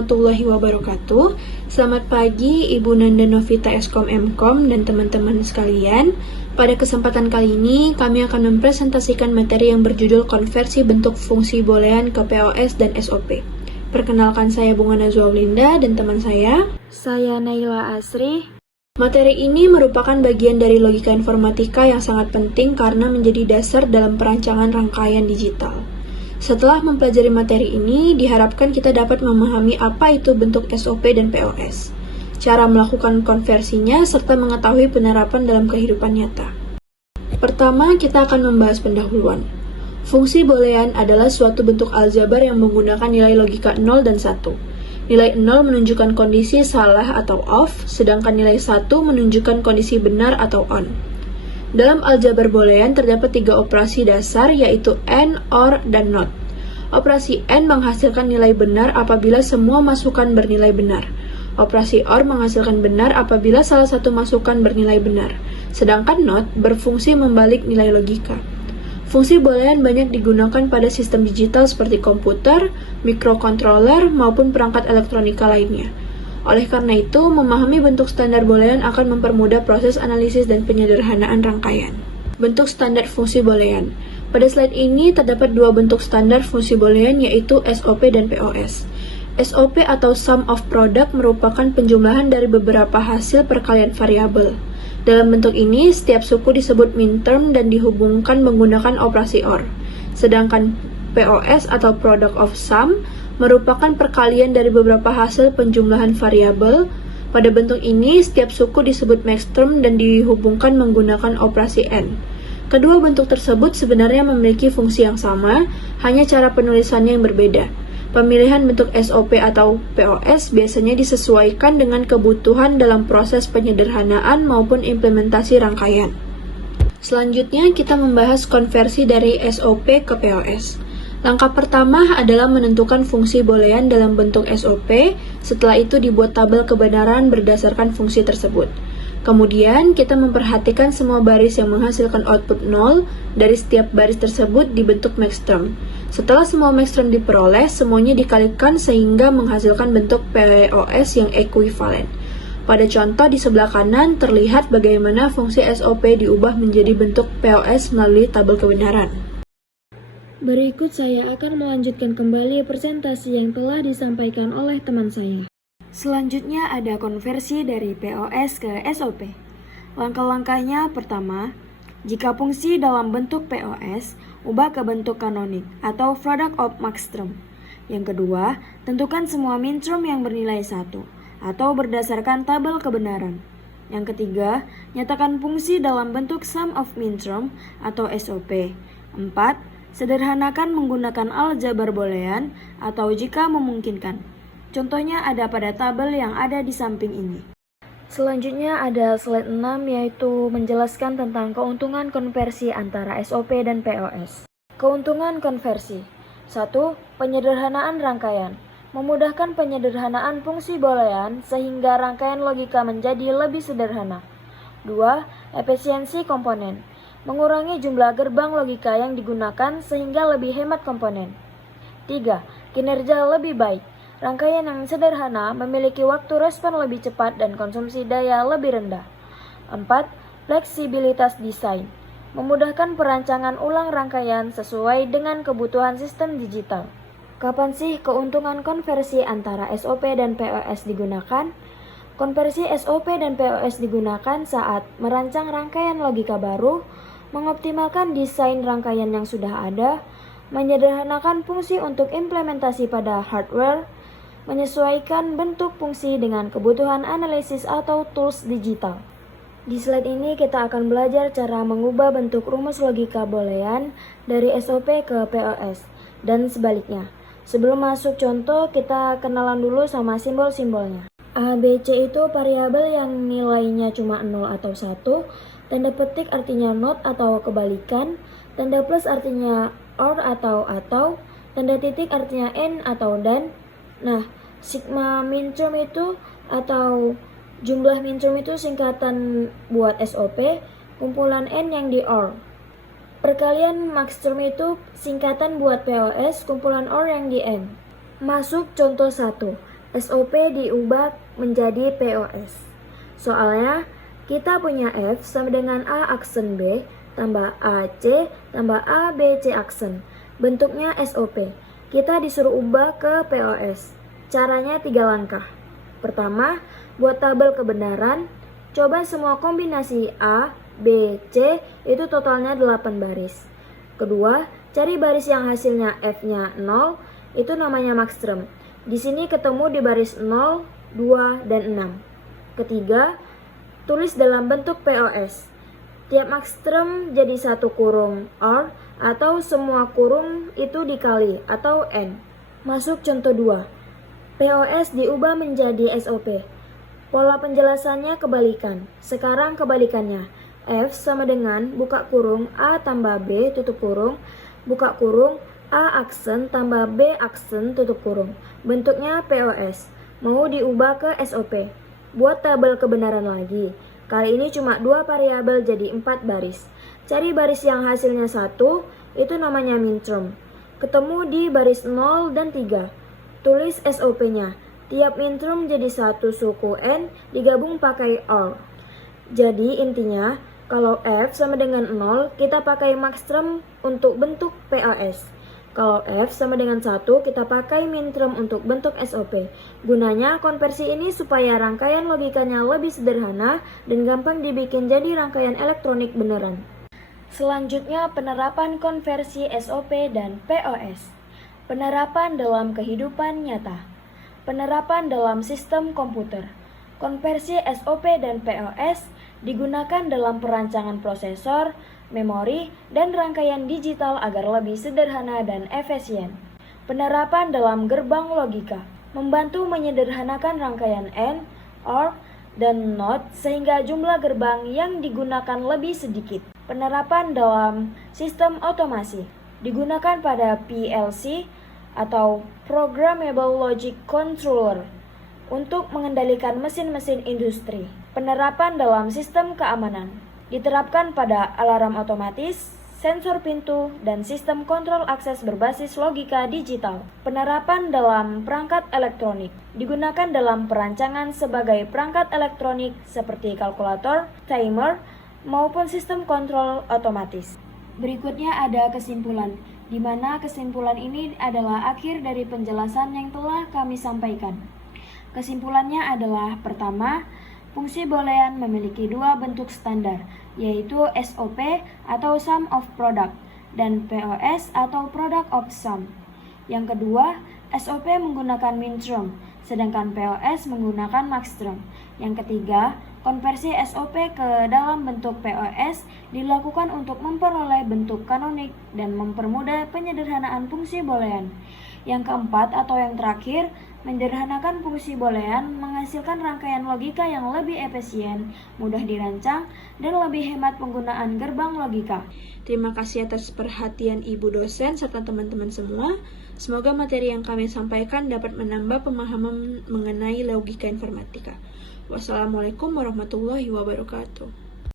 warahmatullahi wabarakatuh. Selamat pagi Ibu Nanda Novita Eskom Mkom dan teman-teman sekalian. Pada kesempatan kali ini kami akan mempresentasikan materi yang berjudul konversi bentuk fungsi boolean ke POS dan SOP. Perkenalkan, saya Bunga Nazwa Aulinda dan teman saya Naila Asri. Materi ini merupakan bagian dari logika informatika yang sangat penting karena menjadi dasar dalam perancangan rangkaian digital. Setelah mempelajari materi ini, diharapkan kita dapat memahami apa itu bentuk SOP dan POS, cara melakukan konversinya, serta mengetahui penerapan dalam kehidupan nyata. Pertama, kita akan membahas pendahuluan. Fungsi boolean adalah suatu bentuk aljabar yang menggunakan nilai logika 0 dan 1. Nilai 0 menunjukkan kondisi salah atau off, sedangkan nilai 1 menunjukkan kondisi benar atau on. Dalam aljabar boolean terdapat 3 operasi dasar, yaitu AND, OR, dan NOT. Operasi AND menghasilkan nilai benar apabila semua masukan bernilai benar. Operasi OR menghasilkan benar apabila salah satu masukan bernilai benar. Sedangkan NOT berfungsi membalik nilai logika. Fungsi boolean banyak digunakan pada sistem digital seperti komputer, microcontroller, maupun perangkat elektronika lainnya. Oleh karena itu, memahami bentuk standar boolean akan mempermudah proses analisis dan penyederhanaan rangkaian. Bentuk standar fungsi boolean. Pada slide ini terdapat 2 bentuk standar fungsi boolean, yaitu SOP dan POS. SOP atau sum of product merupakan penjumlahan dari beberapa hasil perkalian variabel. Dalam bentuk ini, setiap suku disebut minterm dan dihubungkan menggunakan operasi OR. Sedangkan POS atau product of sum merupakan perkalian dari beberapa hasil penjumlahan variabel. Pada bentuk ini, setiap suku disebut maxterm dan dihubungkan menggunakan operasi AND. Kedua bentuk tersebut sebenarnya memiliki fungsi yang sama, hanya cara penulisannya yang berbeda. Pemilihan bentuk SOP atau POS biasanya disesuaikan dengan kebutuhan dalam proses penyederhanaan maupun implementasi rangkaian. Selanjutnya, kita membahas konversi dari SOP ke POS. Langkah pertama adalah menentukan fungsi boolean dalam bentuk SOP, setelah itu dibuat tabel kebenaran berdasarkan fungsi tersebut. Kemudian, kita memperhatikan semua baris yang menghasilkan output 0 dari setiap baris tersebut dibentuk maxterm. Setelah semua maxterm diperoleh, semuanya dikalikan sehingga menghasilkan bentuk POS yang ekuivalen. Pada contoh di sebelah kanan terlihat bagaimana fungsi SOP diubah menjadi bentuk POS melalui tabel kebenaran. Berikut saya akan melanjutkan kembali presentasi yang telah disampaikan oleh teman saya. Selanjutnya ada konversi dari POS ke SOP. Langkah-langkahnya pertama, jika fungsi dalam bentuk POS, ubah ke bentuk kanonik atau product of maxterm. Yang kedua, tentukan semua minterm yang bernilai 1 atau berdasarkan tabel kebenaran. Yang ketiga, nyatakan fungsi dalam bentuk sum of minterm atau SOP. 4. Sederhanakan menggunakan aljabar boolean atau jika memungkinkan. Contohnya ada pada tabel yang ada di samping ini. Selanjutnya ada slide 6, yaitu menjelaskan tentang keuntungan konversi antara SOP dan POS. Keuntungan konversi. 1. Penyederhanaan rangkaian. Memudahkan penyederhanaan fungsi boolean sehingga rangkaian logika menjadi lebih sederhana. 2. Efisiensi komponen. Mengurangi jumlah gerbang logika yang digunakan sehingga lebih hemat komponen. 3. Kinerja lebih baik. Rangkaian yang sederhana memiliki waktu respon lebih cepat dan konsumsi daya lebih rendah. 4. Fleksibilitas desain. Memudahkan perancangan ulang rangkaian sesuai dengan kebutuhan sistem digital. Kapan sih keuntungan konversi antara SOP dan POS digunakan? Konversi SOP dan POS digunakan saat merancang rangkaian logika baru, mengoptimalkan desain rangkaian yang sudah ada, menyederhanakan fungsi untuk implementasi pada hardware, menyesuaikan bentuk fungsi dengan kebutuhan analisis atau tools digital. Di slide ini kita akan belajar cara mengubah bentuk rumus logika boolean dari SOP ke POS dan sebaliknya. Sebelum masuk contoh, kita kenalan dulu sama simbol-simbolnya. A, B, C itu variabel yang nilainya cuma 0 atau 1, tanda petik artinya not atau kebalikan, tanda plus artinya or atau, tanda titik artinya and atau dan. Nah, sigma minterm itu atau jumlah minterm itu singkatan buat SOP, kumpulan n yang di or. Perkalian maxterm itu singkatan buat POS, kumpulan or yang di n. Masuk contoh 1. SOP diubah menjadi POS. Soalnya, kita punya F sama dengan A aksen B, tambah AC, tambah A, B, C aksen. Bentuknya SOP. Kita disuruh ubah ke POS. Caranya 3 langkah. Pertama, buat tabel kebenaran, coba semua kombinasi A, B, C itu totalnya 8 baris. Kedua, cari baris yang hasilnya F-nya 0, itu namanya maxterm. Di sini ketemu di baris 0, 2, dan 6. Ketiga, tulis dalam bentuk POS. Tiap maxterm jadi 1 kurung OR atau semua kurung itu dikali atau N. Masuk contoh 2. POS diubah menjadi SOP. Pola penjelasannya kebalikan. Sekarang kebalikannya. F sama dengan buka kurung A tambah B tutup kurung, buka kurung A aksen tambah B aksen tutup kurung. Bentuknya POS. Mau diubah ke SOP. Buat tabel kebenaran lagi. Kali ini cuma 2 variabel jadi 4 baris. Cari baris yang hasilnya 1, itu namanya minterm. Ketemu di baris 0 dan 3. Tulis SOP-nya. Tiap minterm jadi 1 suku N digabung pakai OR. Jadi intinya, kalau F sama dengan 0, kita pakai maxterm untuk bentuk POS. Kalau F sama dengan 1, kita pakai minterm untuk bentuk SOP. Gunanya, konversi ini supaya rangkaian logikanya lebih sederhana dan gampang dibikin jadi rangkaian elektronik beneran. Selanjutnya, penerapan konversi SOP dan POS. Penerapan dalam kehidupan nyata. Penerapan dalam sistem komputer. Konversi SOP dan POS digunakan dalam perancangan prosesor, memori, dan rangkaian digital agar lebih sederhana dan efisien. Penerapan dalam gerbang logika membantu menyederhanakan rangkaian AND, OR, dan NOT sehingga jumlah gerbang yang digunakan lebih sedikit. Penerapan dalam sistem otomasi digunakan pada PLC atau Programmable Logic Controller untuk mengendalikan mesin-mesin industri. Penerapan dalam sistem keamanan diterapkan pada alarm otomatis, sensor pintu, dan sistem kontrol akses berbasis logika digital. Penerapan dalam perangkat elektronik digunakan dalam perancangan sebagai perangkat elektronik seperti kalkulator, timer, maupun sistem kontrol otomatis. Berikutnya ada kesimpulan, di mana kesimpulan ini adalah akhir dari penjelasan yang telah kami sampaikan. Kesimpulannya adalah pertama, fungsi boolean memiliki 2 bentuk standar, yaitu SOP atau sum of product dan POS atau product of sum. Yang kedua, SOP menggunakan minterm, sedangkan POS menggunakan maxterm. Yang ketiga, konversi SOP ke dalam bentuk POS dilakukan untuk memperoleh bentuk kanonik dan mempermudah penyederhanaan fungsi boolean. Yang keempat atau yang terakhir, menyederhanakan fungsi boolean menghasilkan rangkaian logika yang lebih efisien, mudah dirancang, dan lebih hemat penggunaan gerbang logika. Terima kasih atas perhatian Ibu dosen serta teman-teman semua. Semoga materi yang kami sampaikan dapat menambah pemahaman mengenai logika informatika. Wassalamualaikum warahmatullahi wabarakatuh.